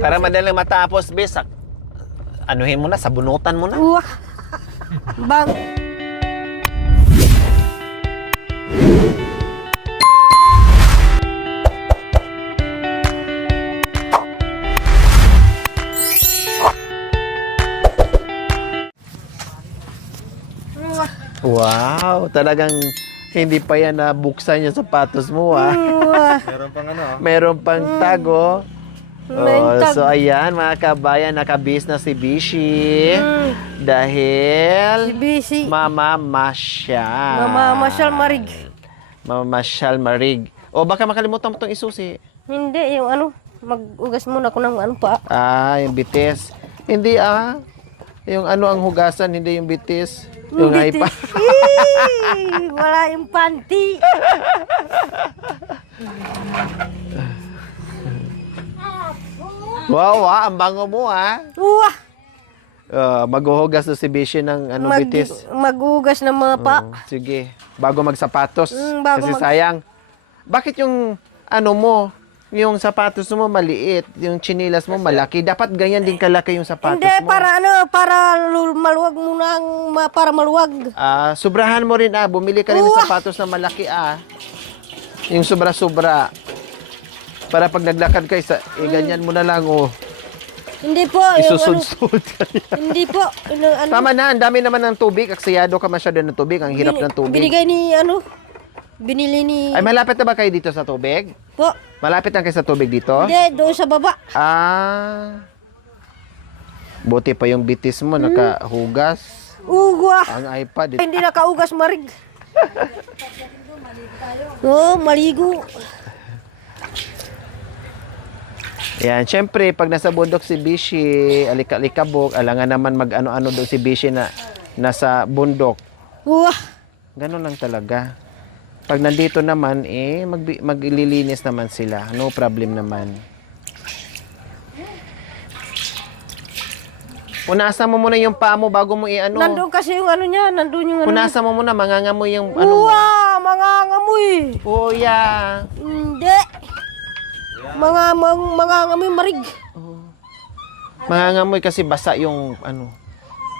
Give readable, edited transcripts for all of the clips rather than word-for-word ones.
Para madaling matapos, bis, anuhin mo na, sabunutan mo na. Wah. Bang. Wow, talagang hindi pa yan nabuksan yung sapatos mo, ah. Meron pang ano. Meron pang tago. May Oh, tag. so ayan mga kabayan, nakabis na si Bishi. Dahil Si Bisi. mamamasyal. Mamamasyal marig. Mamamasyal marig. O baka makalimutan mo itong isusi. Hindi, yung ano, mag-ugas muna ako ng ano pa. Ah, yung bitis. Hindi yung ano ang hugasan, hindi yung bitis. Yung Bitis. pa. Wala yung panty. Wow, ang bango mo, Wah. maghuhugas na si Bishi ng ano, bitis. Mag-ugas ng mga pa. Sige, bago magsapatos. Bago Kasi sayang. Bakit yung ano mo, yung sapatos mo maliit, yung chinilas mo malaki? Dapat ganyan din kalaki yung sapatos Hindi, mo. para ano, para maluwag muna, para maluwag. Sobrahan mo rin bumili ka rin ng sapatos na malaki Yung sobra-sobra. Para pag naglakad ka, ganyan mo na lang Hindi po, yung ano, isusud-sud. hindi po. Ano, Tama na, ang dami naman ng tubig. Aksayado ka masyado ng tubig. Ang hirap ng tubig. Binigay ni, ano, binili ni, Ay, malapit na ba kayo dito sa tubig? po. Malapit na kayo sa tubig dito? Hindi, doon sa baba. Buti pa yung bitis mo, nakahugas. Ugwa. Ang iPad. Hindi nakaugas marig. Oo, maligo. Yan, syempre, pag nasa bundok si Bishi, alika-alikabok, alangan naman mag-ano-ano doon si Bishi na nasa bundok. Wah. Ganun lang talaga. Pag nandito naman, maglilinis naman sila. No problem naman. Punasan mo muna yung paa mo bago mo i-ano. Nandun kasi yung ano niya, nandun yung ano. Punasan mo muna, mangangamoy yung ano mo. Wah, mga ngamoy. Kuya. Hindi. Mga ngamoy marig. Mangangamoy kasi basa yung ano.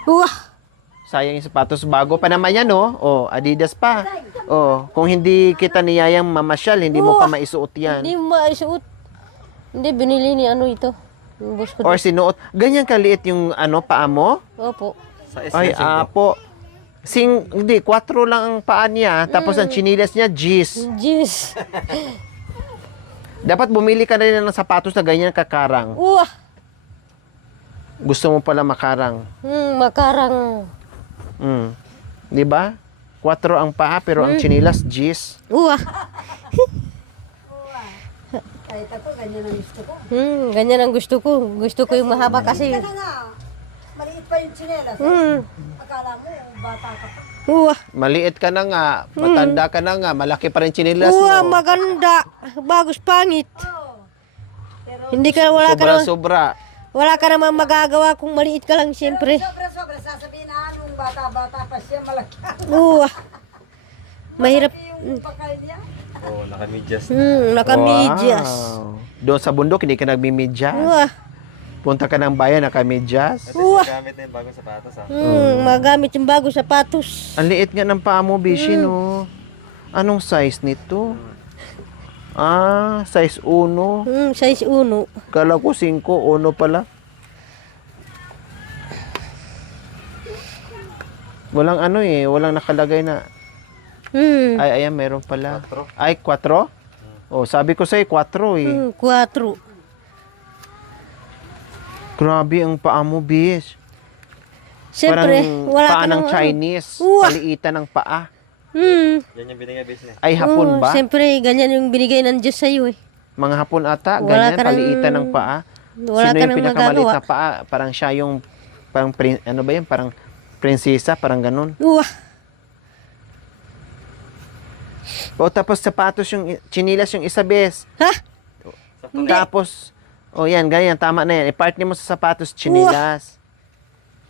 Wah. Sayang yung sapatos. Bago pa naman yan, Adidas pa. Kung hindi kita niyayang mamasyal, hindi mo pa maisuot yan. Hindi mo maisuot. Hindi, binili ni ano ito. Yung boss ko. Or sinuot. Ganyan kaliit yung paa mo? Opo. Ay, apo. Hindi, 4 lang ang paa niya. Tapos ang chinilas niya, G's. Jeez. Dapat bumili ka na rin ng sapatos na ganyan kakarang. Wah. Gusto mo pala makarang. Makarang. Di ba? 4 ang paa, pero ang chinilas, G's. Wah. Kahit ako, ganyan ang gusto ko. Ganyan ang gusto ko. Gusto ko yung mahaba kasi. Kaya nga, maliit pa yung tsinelas. Akala mo, bata ka pa. Wah. Maliit ka na nga, matanda ka na nga, malaki pa rin chinilas Wah, mo. maganda. Bagus pangit. Hindi ka, wala ka naman, Sobra-sobra. wala ka naman magagawa kung maliit ka lang siyempre. Sobra-sobra, sasabihin na nung bata-bata pa siya, malaki. Wah. Mahirap. Yung pakay niya. Oo, nakamidyas. Nakamidyas. Wow. Doon sa bundok, hindi ka nagmimidyas. Wah. Punta ka ng bayan, nakamidyas. At least nagamit na yung bagong sapatos Magamit yung bago sapatos. Ang liit nga ng paa mo, Bishi, no? Anong size nito? Size 1. Size 1. Kala ko 5, 1 pala. Walang walang nakalagay na. Ay, ayan, meron pala. 4. Ay, 4? Sabi ko sa'yo, 4 4. Grabe ang paa mo, Bis. Siyempre, Parang wala paa ka ng naman. Chinese. Uwah. Paliitan ng paa. Yan yung binigay business. Ay, hapon ba? Siyempre, ganyan yung binigay ng Diyos sa'yo eh. Mga hapon ata, Wala ganyan, ka nang- paliitan ng paa. Wala Sino ka yung nang pinakamaliit magagawa. na paa? Parang siya yung, ano ba yun? Parang prinsesa, parang ganun. Wah. Tapos sapatos yung, chinilas yung isa, Bes. Ha? Tapos, yan, ganyan, tama na yan. I-partner mo sa sapatos, chinilas.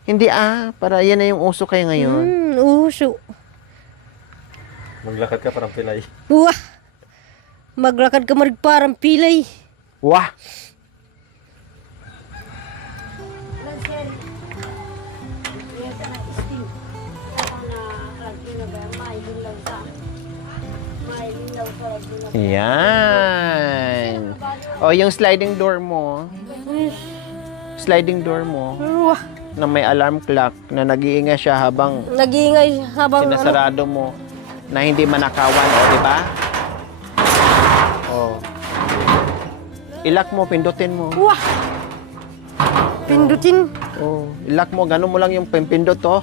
Hindi para yan na yung uso kayo ngayon. Uso. Maglakad ka parang pilay. Wah. Maglakad ka marig parang pilay. Wah! Yan. O, yung sliding door mo. Sliding door mo Wah, na may alarm clock na nag-iingay siya habang nag-iingay habang ano. sinasarado mo na hindi manakawan, o, di ba? O. Ilock mo, pindutin mo. Wah! Pindutin. O, ilock mo, ganun mo lang yung pindot, to.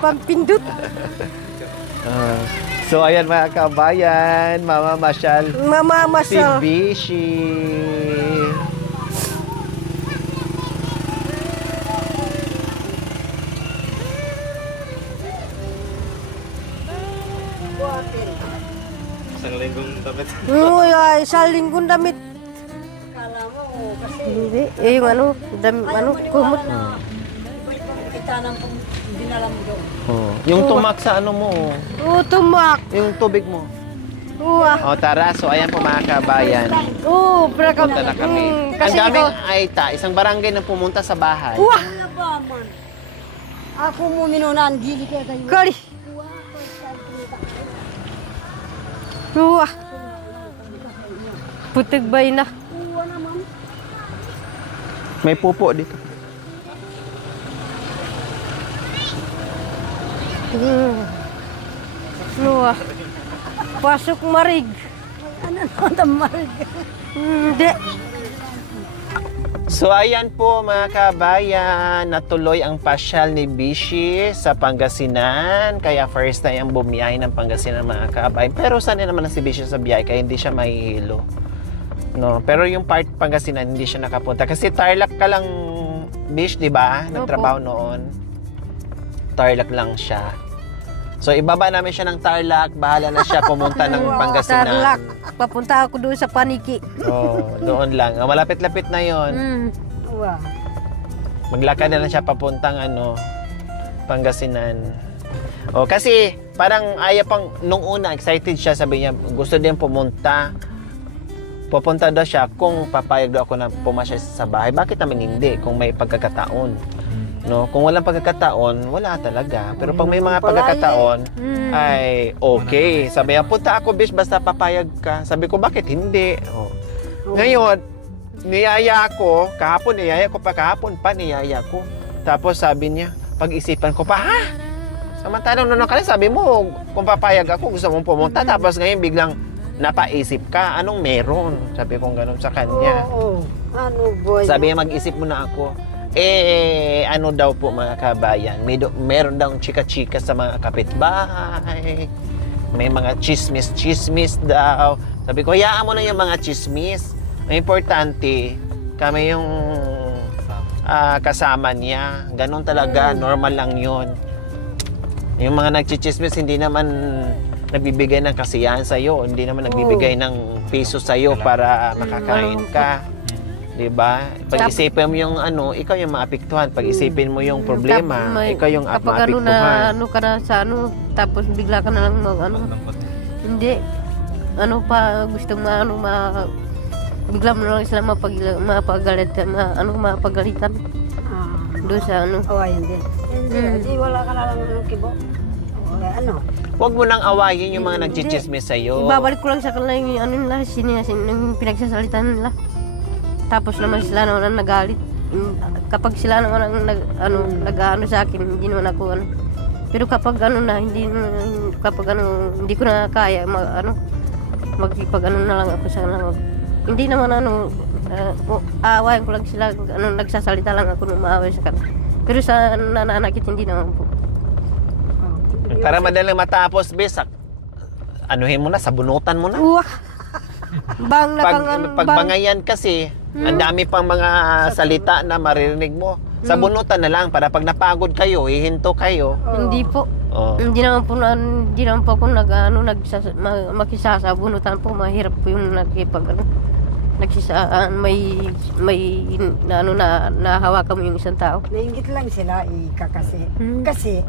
Pampindut. So, ayan mga kabayan, Mama Masyal, si Mamamasal. Bishi. Isang linggong dapat. Uy, ay, sa linggong damit. Akala mo, kasi Hindi. Eh, yung ano, kumot. kita ng dinala mo doon. Oh. Yung tumak sa ano mo, Oo, tumak. yung tubig mo. Uwa. O, tara. So, ayan po mga kabayan. Oo, pero Punta na kami. Ang kasi daming ikaw, Aita, isang barangay na pumunta sa bahay. uwa, Ano ba man? Ako mo minunan, dili kaya kayo. kari. Uwa. Putig bay na. May pupo dito. Uwa. Pasok marig. Ano naman tamarig? Hindi. So, ayan po mga kabayan, natuloy ang pasyal ni Bishi sa Pangasinan. Kaya first time ang bumiyahe ng Pangasinan mga kabayan. Pero sanay naman na si Bishi sa biyahe, kaya hindi siya mahihilo. No, pero yung part Pangasinan hindi siya nakapunta kasi Tarlac ka lang, Bish, 'di ba? Nagtrabaho noon. Tarlac lang siya. So ibaba namin siya ng Tarlac, bahala na siya pumunta ng Pangasinan. Tarlac. Papunta ako doon sa Paniki. Oh, doon lang. Malapit-lapit na 'yon. Wow. Maglakad na lang siya papuntang Pangasinan. Oh, kasi parang ayaw pang nung una excited siya, sabi niya gusto din pumunta. Pupunta daw siya kung papayag daw ako na pumasya sa bahay. Bakit naman hindi kung may pagkakataon? No, kung walang pagkakataon, wala talaga. Pero pag may mga pagkakataon, ay okay. Sabi niya, punta ako, Bish, basta papayag ka. Sabi ko, bakit hindi? Oh. Ngayon, niyaya ko, kahapon niyaya ko. Tapos sabi niya, pag-isipan ko pa, ha? Samantalang noon ka sabi mo, kung papayag ako, gusto mong pumunta. Tapos ngayon biglang napaisip ka, anong meron? Sabi ko gano'n sa kanya. Oo. Ano boy? Sabi niya, mag-isip muna ako. Ano daw po mga kabayan, meron daw chika-chika sa mga kapitbahay. May mga chismis daw. Sabi ko, hayaan mo na yung mga chismis. Ang importante, kami yung kasama niya. Ganon talaga, normal lang yun. Yung mga nagchichismis, hindi naman nagbibigay ng kasiyahan sa'yo. Hindi naman nagbibigay ng piso sa'yo para makakain ka. Diba? Pag-isipin mo yung ikaw yung maapektuhan. Pag-isipin mo yung problema, ikaw yung kapag maapektuhan. ano ka na sa tapos bigla ka na lang hindi. Gusto bigla mo na lang sila mapagalitan. Doon sa Oh, hindi. Hindi, wala ka na lang kibo. Ano? Huwag mo nang awayin yung mga nagchichismis sa'yo. Ibabalik ko lang sa kanila yung nila, yung pinagsasalita nila. Tapos naman sila naman ang nagalit. Kapag sila naman ang nag-ano sa akin, hindi naman ako Pero kapag hindi ko na kaya magpag na lang ako sa kanila. Hindi naman aawayan ko lang sila, nagsasalita lang ako nung maaway sa kanila. Pero sa nananakit hindi naman po. Para madaling matapos, besak. Anuhin mo na, sabunutan mo na. Uwak! Pagbangayan kasi, ang dami pang mga salita na maririnig mo. Sabunutan na lang para pag napagod kayo, hihinto kayo. Hindi po. Oh. Hindi naman po ako makisasabunutan po. Mahirap po yung nahawakan mo yung isang tao. Nainggit lang sila, kasi. Kasi,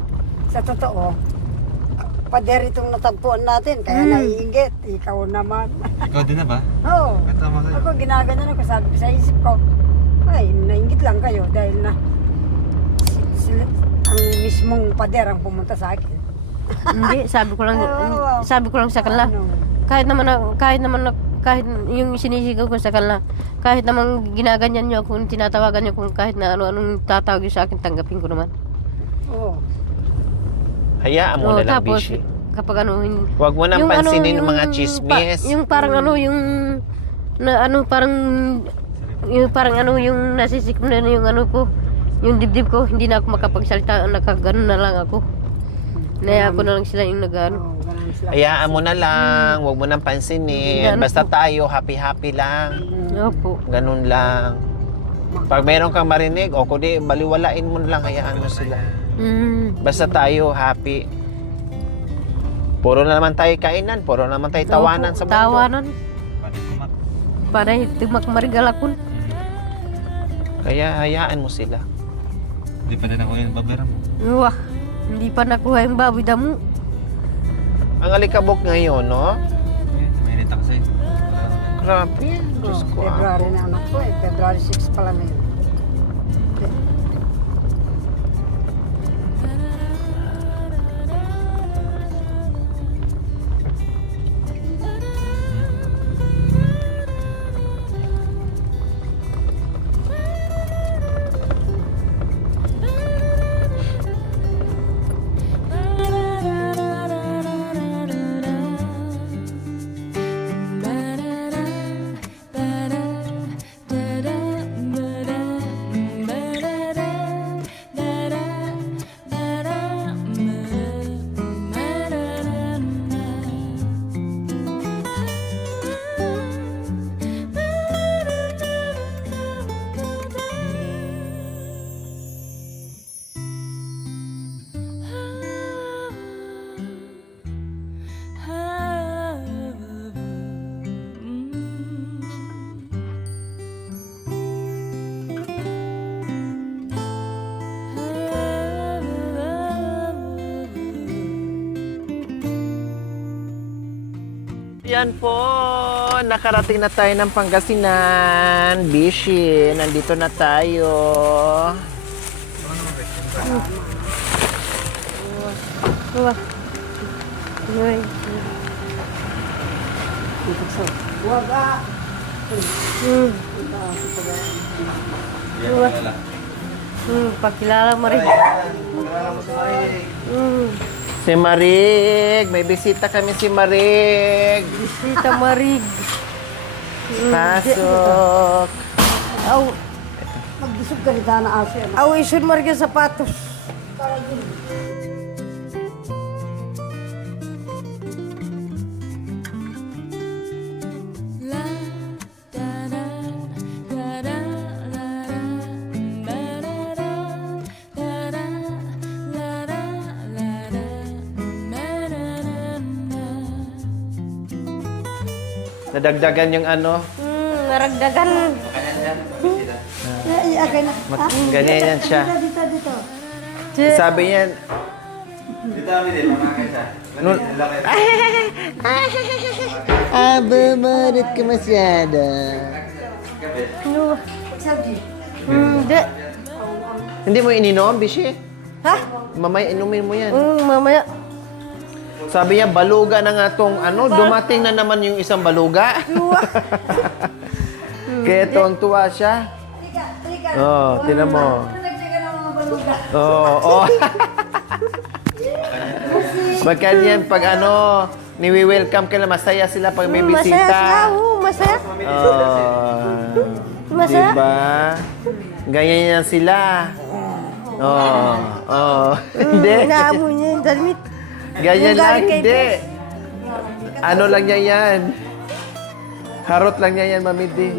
sa totoo, pader itong natagpuan natin, kaya naiinggit. Ikaw naman. Ikaw din na ba? Oo. Tama ka. Ako ginaganon ako, sabi ko sa isip ko, ay, nainggit lang kayo dahil na ang mismong pader ang pumunta sa akin. Hindi, sabi ko lang sa kanila. Ano? Kahit yung sinisigaw ko sa kanila, kahit naman ginaganyan niyo ako, tinatawagan niyo kung kahit na ano-anong tatawag niyo sa akin, tanggapin ko naman. Oo. Hayaan mo na lang, tapos, Bishi. kapag ano, Huwag mo nang pansinin yung mga chismis. yung parang ano, yung nasisikip na yung ano ko, yung dibdib ko, hindi na ako makapagsalita, nakagano na lang ako. Naya ko na lang sila yung nagano. Oo, ganun sila. Hayaan mo na lang, huwag mo nang pansinin. Yan Basta po. tayo, happy-happy lang. Opo. Ganun lang. Pag meron kang marinig, o kundi baliwalain mo na lang, hayaan mo sila. Basta tayo, happy. Puro na naman tayo kainan, puro na naman tayo tawanan sa mundo. Tawanan. Pati tumak. Panay tumak marigalakon. Kaya hayaan mo sila. Hindi pa din ako yung babera mo. Wah, hindi pa nakuha yung baboy damo. Ang alikabok ngayon, no? May nita kasi. Grabe, Diyos ko. February na anak ko eh. February 6 pala na yun. Yan po, nakarating na tayo ng Pangasinan. Bishi, nandito na tayo. Wah. Uy. Huwag ah. Yan ko nila. Pakilala mo rin. Si Marig, may bisita kami si Marig. Bisita Marig. Pasok. Aw, Magbisog ka rin na aso yan. aw isun Marig ang sapatos. Nadagdagan yung ano. Naragdagan. Okay na. Ganyan yan siya. Dito, dito. Sabi niya, Dito kami din, mga kaysa. Nun- Aba, marit ka masyado. Hindi. Hindi mo ininom, Bishi? Ha? Mamaya inumin mo yan. Mamaya. Sabi niya, baluga na nga tong ano, dumating na naman yung isang baluga. Kaya tuwang-tuwa siya. Oh, tinan mo. Oo, oh. Magkanyan pag ano, niwi-welcome ka na, masaya sila pag may Masaya sila. bisita. Masaya. Masaya. Diba? Ganyan yan sila. Oo. Oh. Hindi. Inaamoy niya yung damit. Ganyan Yung lang, galing kay hindi. Ano lang niya yan? Harot lang niya yan, Mamidi.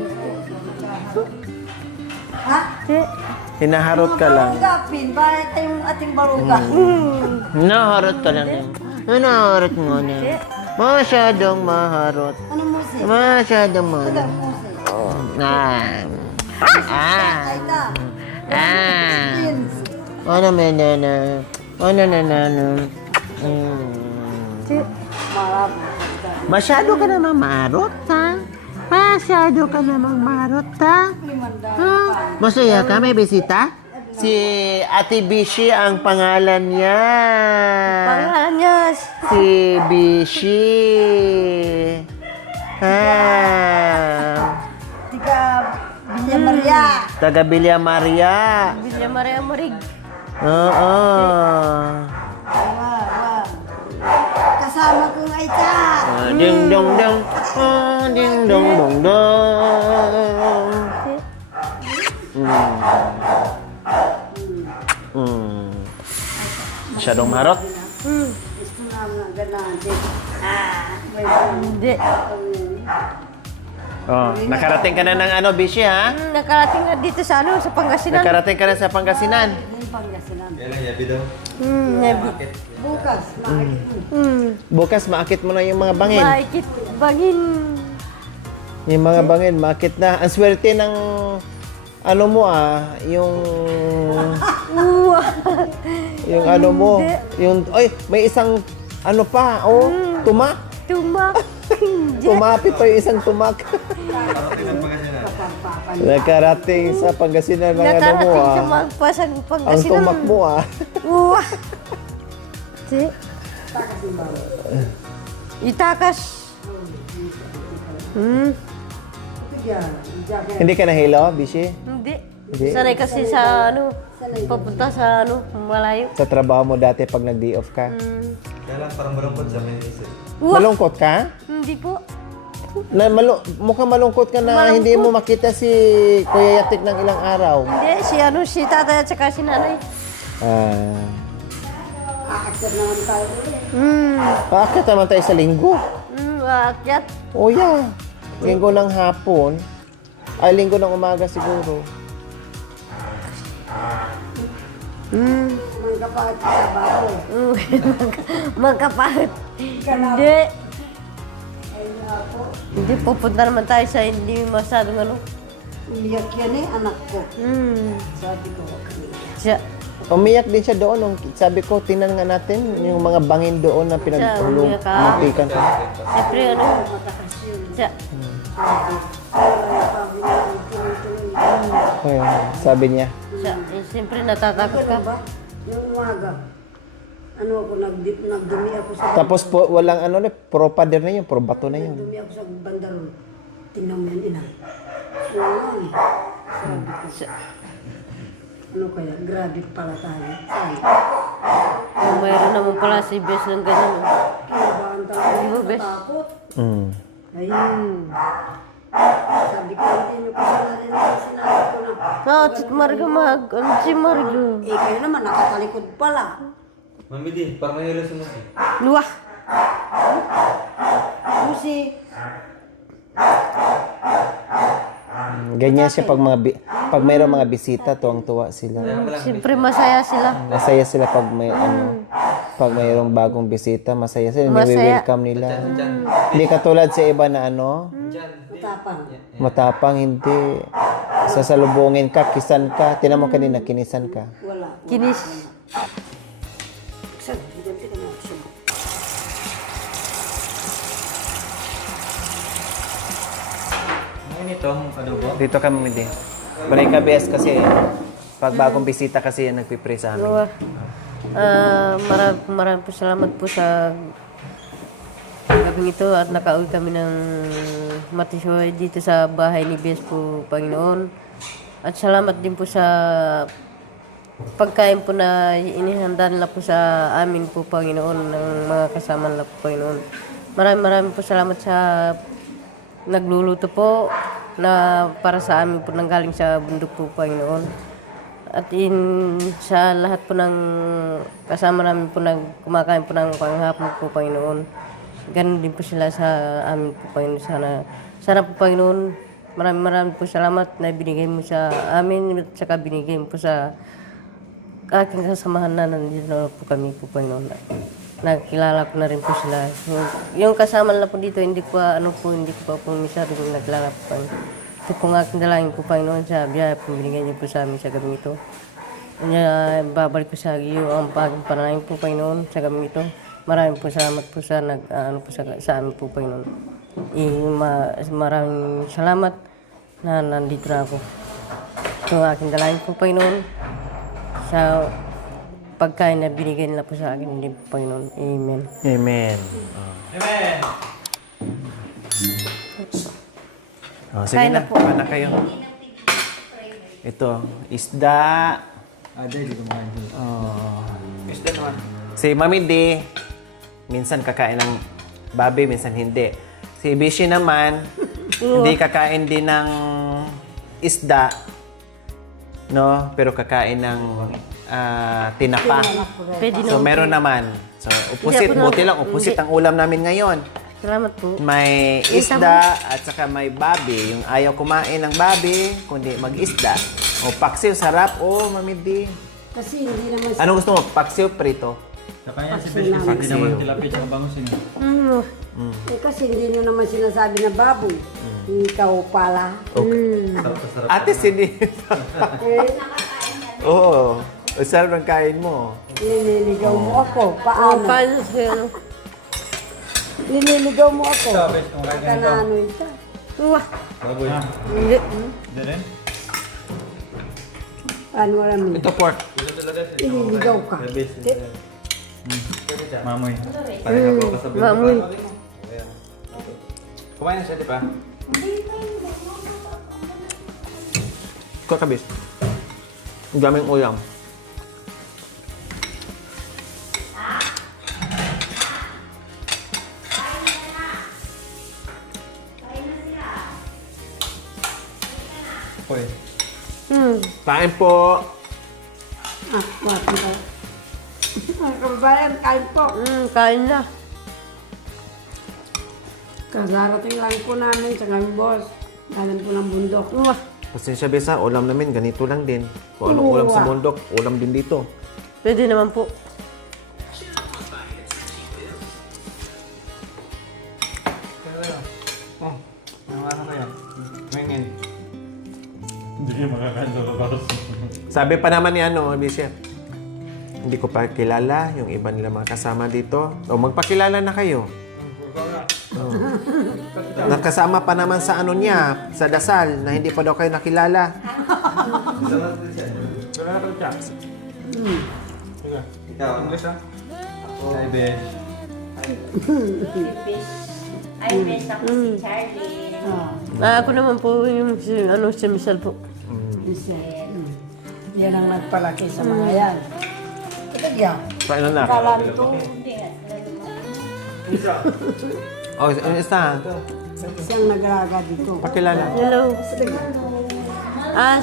Hinaharot ka lang. Gapin, bakit yung ating baruga? Hinaharot ka lang yan. Hinaharot mo na. Masyadong maharot. Ano mo si? Masyadong maharot. Ano mo si? Ah. Ah. Aita. Ah. Ano na. Ano na. Marap. Masyado ka namang marot, ha? Masyado ka namang marot, ha? Ha? Masaya ka? May bisita? Si Ate Bishi ang pangalan niya. Pangalan niya, Si Bishi. Tiga Villa Maria. Taga Villa Maria. Villa Maria Marig. Oo. Wow. Kasama kong Aita. Ding dong dong. Ding dong dong dong. Masyadong marot. Gusto na mga ganahan. May Hindi. Oh, nakarating ka na ng ano, Bishi, ha? Nakarating nga dito sa ano, sa Pangasinan. Nakarating ka na sa Pangasinan. Pangasinan. Kailan yabi daw? Bukas, makikita mo. Bukas, maakit mo na yung mga bangin. Maikit bangin. Yung mga bangin, maakit na. Ang swerte ng ano mo yung yung ano mo, yung ay may isang ano pa, tumak. Tumak. Tumapit pa yung isang tumak. Parating ng Pangasinan. Nakarating sa Pangasinan ng ano mo Nakarating sa magpasang Ang Pangasinan. tumak mo Uwa. Si. Itakas. Hindi ka nahilo, Bishi? Hindi. Hindi? Sanay kasi sa ano, papunta sa ano, malayo. Sa trabaho mo dati pag nag-day off ka? Kaya lang parang malungkot sa may isip. Uwa. Malungkot ka? Hindi po. Mukhang malungkot ka na hindi mo makita si Kuya Yatik ng ilang araw. Hindi, si tatay at saka si nanay. Aakyat naman tayo ulit. Bakit naman tayo sa linggo? Aakyat. Oh yeah. Linggo ng hapon. Ay, linggo ng umaga siguro. Magkapahat sa bato. Magkapahit. Hindi. Hindi, pupunta naman tayo sa hindi masyadong ano. Umiyak yan anak ko. Sabi ko, huwag kang iyak. Siya. Umiyak din siya doon. Nung sabi ko, tingnan nga natin yung mga bangin doon na pinagulong. umiyak ka. Muntikan ka. Siyempre ano. Siya. Ayun, sabi niya. Siya. Siyempre natatakot ka. Ba? Yung umaga, ano ako, nagdumi ako sa Tapos po, walang ano na, pro pader na yun, pro bato na yun. dumi ako sa bandaron. Tingnan mo yan, ina. Sabi ko, ano kaya, grabe pala tayo. Saan? Mayroon naman pala si Bes ng ganyan. Kinabahan tayo. Di ba, Bes? Takot. Ayun. Sabi ko, hindi nyo kasalanan na sinabi ko na. Si Margo si Margo. Eh, kayo naman, nakatalikod pala. Mami di, parang nahilo sa musi. Luwah. Busi. Ganyan siya pag mayroong mga bisita, tuwang-tuwa sila. Siyempre masaya sila. Masaya sila pag may pag mayroong bagong bisita, masaya sila, Masaya. ni-welcome nila. Hindi katulad sa iba na Matapang. matapang, hindi. Sasalubungin ka, kisan ka. Tinan mo kanina, kinisan ka. Wala. Kinis. Saan? Ganti ka na. Saan? Ano itong adobo? Dito kami din. Balik ka bes kasi pag bagong bisita kasi yan nagpipray sa amin. Luwah. Maraming po salamat po sa gabing ito at nakauwi kami ng Matisoy dito sa bahay ni Bes po, Panginoon. At salamat din po sa pagkain po na inihanda nila po sa amin po, Panginoon, ng mga kasama nila po, Panginoon. Maraming po salamat sa nagluluto po na para sa amin po nanggaling sa bundok po, Panginoon. At sa lahat po ng kasama namin po kumakain po ng panghapon po, Panginoon. Ganun din po sila sa amin po, Panginoon. Sana po, Panginoon, maraming po salamat na binigay mo sa amin at saka binigay mo po sa aking kasamahan na nandito na po kami po, Panginoon. Nakilala ko na rin po sila. Yung kasama na po dito, hindi ko pa po masyadong nakilala po, Panginoon. Ito po nga aking dalangin po, Panginoon, sa biyaya po binigay niyo po sa amin sa gabing ito. Babalik ko sa iyo ang bagong panalangin po, Panginoon, sa gabing ito. Maraming po salamat po sa sa amin po, Panginoon. Maraming salamat na nandito na ako. Ito ang aking dalangin po, Panginoon. sa pagkain na binigay nila po sa akin, hindi po, Panginoon. Amen. Amen. Oh, sige Kain na, na po. kuha na kayo. Ito, isda. Ada dito mga hindi. Oh. Isda naman. Si Mami D, minsan kakain ng babi, minsan hindi. Si Bishi naman, hindi kakain din ng isda, no? Pero kakain ng tinapa. Pwede So, naman meron po. naman. So, opposite. Hindi ako Buti lang, opposite ang ulam namin ngayon. Salamat po. May isda at saka may babi. Yung ayaw kumain ng babi, kundi mag-isda. O paksiw, sarap. O, Mami D. Kasi hindi naman Ano gusto mo? Paksiw, prito? Sa kanya si Besh kasi hindi naman tilapia tsaka bangus yun. kasi hindi nyo naman sinasabi na baboy. Ikaw pala. Sarap. Ate, hindi. Oo. Oh, sarap ng kain mo. Nililigaw mo ako. Paano? Paano siya? Nililigaw mo ako. Ikaw, Besh, kung kaya ganito. Kanano ito? Uwah. Baboy. Hindi. Hindi rin? Paano alam mo? Ito pork. Nililigaw ka. Sa Besh. Mamoy. Parang ako kasabay. Mamoy. Kumain na siya, di ba? Kakabis. Ang daming ulam. Hoy. Kain po. Wati ba? Ang kababayan, kain po. Kain na. Kagarating lang po namin sa kami boss. Galing po ng bundok. Uwah. Pasensya Besa, ulam namin ganito lang din. Kung anong ulam sa bundok, ulam din dito. Pwede naman po. Oh, ano kaya? Mingin. Hindi kayo makakain sa labas. Sabi pa naman ni Bishop, hindi ko pa kilala yung iba nila mga kasama dito. O magpakilala na kayo. Oh. Nakasama pa naman sa niya, sa dasal, na hindi pa daw kayo nakilala. Ikaw, ano siya? Hi, Besh. Ay, bes ako si Charlie. Ako naman po yung si Michelle po. Yan ang nagpalaki sa mga yan. Ito yan. Kain na na. Kalan to. O, isa. Siyang nag-alaga dito. Pakilala. Hello.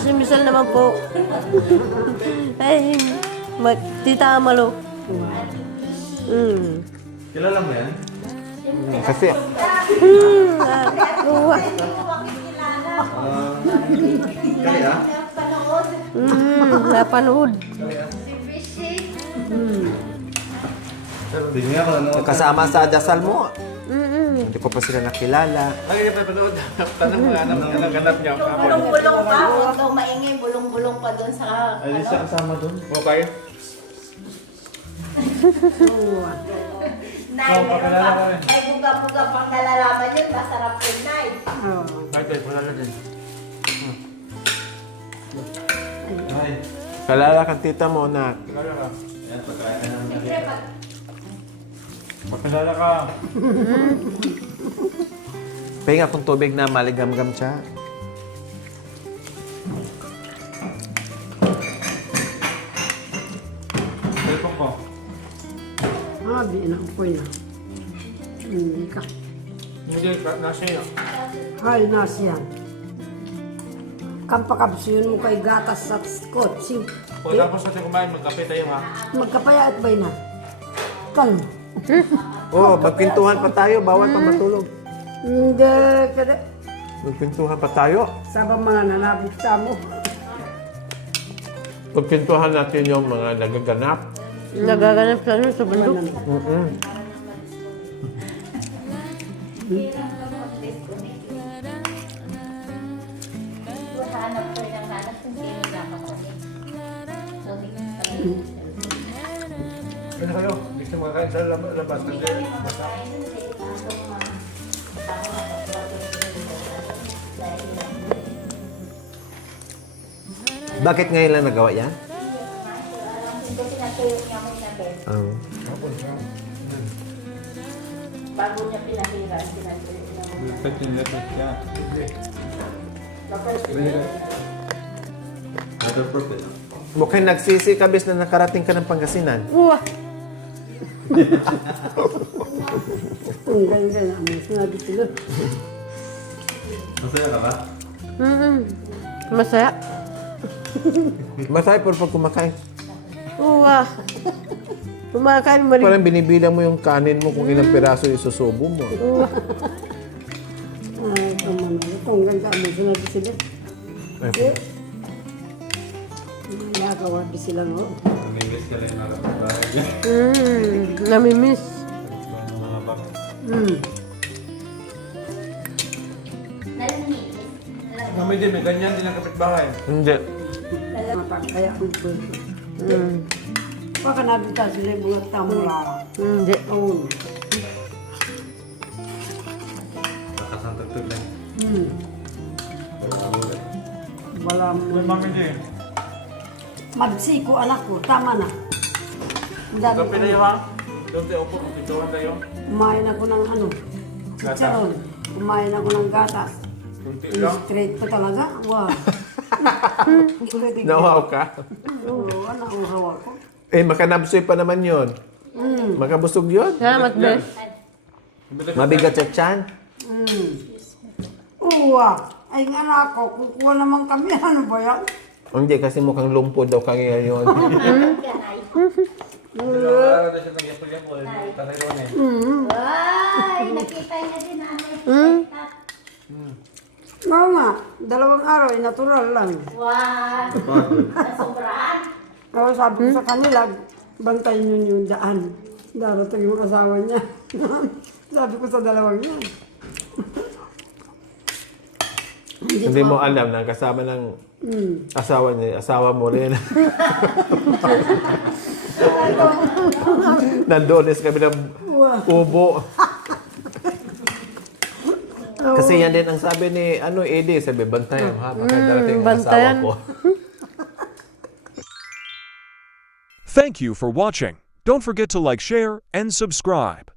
Si Michelle naman po. Ay, Tita Amalo. Kilala mo yan? Kasi, Uwah. Kali ah? Napanood. Hindi nga ako nanonood. kasama sa dasal mo. Hindi ko pa sila nakilala. Ay, hindi pa panood. Tanong mo, anong ganap niya? Bulong-bulong pa. Huwag daw maingay. Bulong-bulong pa doon sa... Ay, di siya kasama doon. Okay. Nay, may buga-buga pang nalalaman yun. Masarap yun, Nay. Bakit? Wala na din. Ay, Kalala kang tita mo na kilala ka. Ayan, pagkain na namin dito. Pakilala ka. pahinga akong tubig na maligam-gam siya. Telepon ko. Habi na ako na. Hindi ka. Hindi, nasa iyo. Hay, nasyan. Kampakabsiyon mo kay gatas sa kotsi. Kung tapos natin kumain, magkape tayo ha. Magkapaya at bay na. Kalma. Oh, magpintuhan pa tayo. Bawal pa matulog. Hindi, kada. Magpintuhan pa tayo. Sabang mga nanabit sa mo. Magpintuhan natin yung mga nagaganap. Nagaganap sa bundok. Hanap ko rin ang hanap kung sino nakakunin. So, Ano kayo? Gusto makakain sa labas kasi basta. Bakit ngayon lang nagawa yan? ko pinatuyok niya ako natin. Oh. Bago niya pinahiran, pinatuyok niya ako. Lepet yung lepet siya. Other prophet. Mukhang nagsisi ka bis na nakarating ka ng Pangasinan. Wah! Ang ganda na mo. Sinabi sila. Masaya ka ba? Masaya. Masaya pero pag kumakain. Wah! Kumakain mo rin. Parang binibilang mo yung kanin mo kung ilang piraso isusubo mo. Ay, kaman. Ang ganda mo. Sinabi sila. Eh, Nagawa din sila, no? Pag-English ka lang nakapagbahay. Namimiss. Ng mga bak. Nalinis. Kami din, may ganyan din ang kapitbahay. Hindi. Kaya ang pwede. Baka nabita sila yung mga tamula. Hindi. Oo. Nakasantagtag lang. Wala mo. Uy, mami din. Magsiko anak ko, tama na. Ang dami Kape na ko. yun ha? Doon tayo upo, pituan tayo. Kumain ako ng ano, chicharon. Kumain ako ng gatas. Kunti lang. Straight pa talaga. Wow. Nawaw ka? Oo, ano ang hawa ko. Eh, makanabsoy pa naman yon. Makabusog yon. Salamat, Bes. Mabigat sa tiyan. Uwa. Ay, ang anak ko, kukuha naman kami. Ano ba yan? Hindi, kasi mukhang lumpod daw kang ngayon. Wala na siya ng yapol-yapol. Taray ko na eh. Ay, nakita niya din namin. Oo nga, 2 araw, natural lang. Wow. Nasobraan. Oo, sabi ko sa kanila, bantayin nyo yung daan. Darating yung asawa niya. Sabi ko sa 2 yan. Hindi mo alam na kasama ng asawa niya, asawa mo rin. Nandones kami ng ubo. Kasi yan din ang sabi ni Eddie, sabi bantayan ha, baka darating ang asawa bantayan. ko. Thank you for watching. Don't forget to like, share, and subscribe.